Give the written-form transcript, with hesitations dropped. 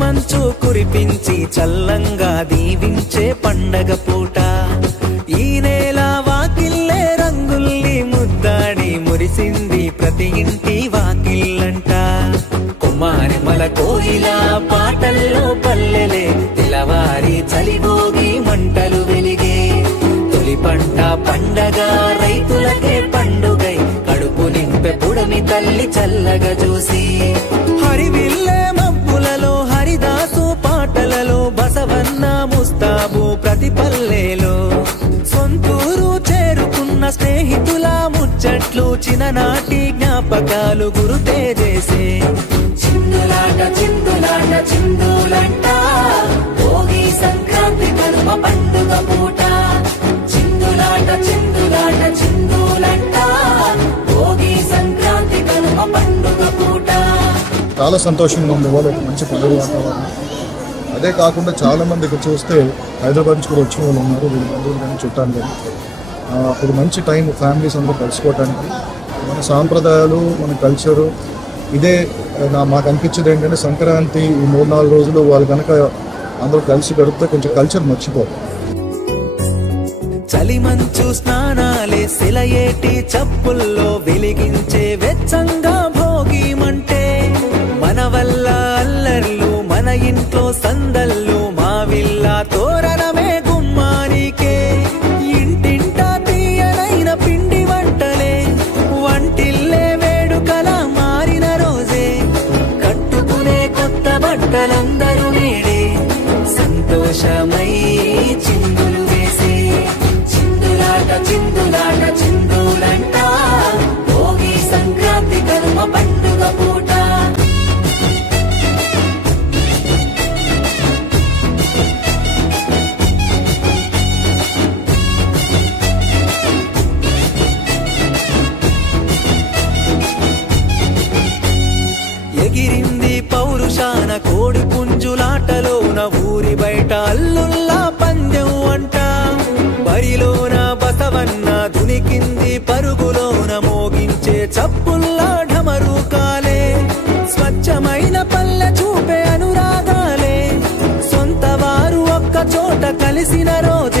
మంచు కురిపించి చల్లంగా దీవించే పండగ పూట ఈ నేల వాకిల్లే రంగుల్ని ముద్దాడి మురిసింది ప్రతి ఇంటి వాకిల్లంట కుమారిమల కోయిల పాటల్లో పల్లెలే తెల్లవారి చలిభోగి మంటలు వెలిగే తొలి పంట పండగ రైతులకే పండుగై కడుపు నింపె పుడమి తల్లి చల్లగా చూసి హరివిల్లే మబ్బులలో హరిదాసు పాటలలో బసవన్న ముస్తాబు ప్రతి పల్లెలో సొంతూరు చేరుకున్న స్నేహితుల ముచ్చట్లు చిన్ననాటి జ్ఞాపకాలు గురుతే చేసే చిందులాట చిందులాట చిందులంట భోగి సంక్రాంతి కనుమ పండుగ పూట చిందులాట చిందులాట చిందులంట భోగి సంక్రాంతి కనుమ పండుగ పూట. చాలా సంతోషంగా ఉంది. వాళ్ళు మంచి పండుగ వాతావరణం. అదే కాకుండా చాలామంది ఇక్కడ చూస్తే హైదరాబాద్ నుంచి కూడా వచ్చిన వాళ్ళు ఉన్నారు. వీళ్ళు బంధువులు కానీ చుట్టాలు కానీ అప్పుడు మంచి టైం ఫ్యామిలీస్ అందరూ కలుసుకోవడానికి. మన సాంప్రదాయాలు మన కల్చరు ఇదే మాకు అనిపించేది ఏంటంటే సంక్రాంతి ఈ 3-4 రోజులు వాళ్ళు కనుక అందరూ కలిసి గడిపితే కొంచెం కల్చర్ మర్చిపోరు. చలి మంచు స్నానాలే సెలయేటి చప్పుల్లో వెలిగించే వెచ్చంగా భోగి మంటే మన వల్ల అల్లర్లు మన ఇంట్లో సందళ్ళు మా విల్ల తోరణమే గుమ్మానికే ఇంటింటా తీయనైన పిండి వంటలే వంటిల్లే వేడుకల మారిన రోజే కట్టుకునే కొత్త బట్టలందరూ నేడే సంతోషమై చిందులు వేసే చిందులాట చిందులాట చిందులంట భోగి సంక్రాంతి కనుమ పండుగ పూట. ఎగిరింది పౌరుషాన కోడి పుంజులాటలోన ఊరి బయట అల్లుల్లా పందెం అంట బరిలోన బసవన్న దునికింది పరుగులోన మోగించే చప్పుల్లా ఢమరూకాలే స్వచ్ఛమైన పల్లె చూపే అనురాగాలే సొంత వారు ఒక్క చోట కలిసిన రోజు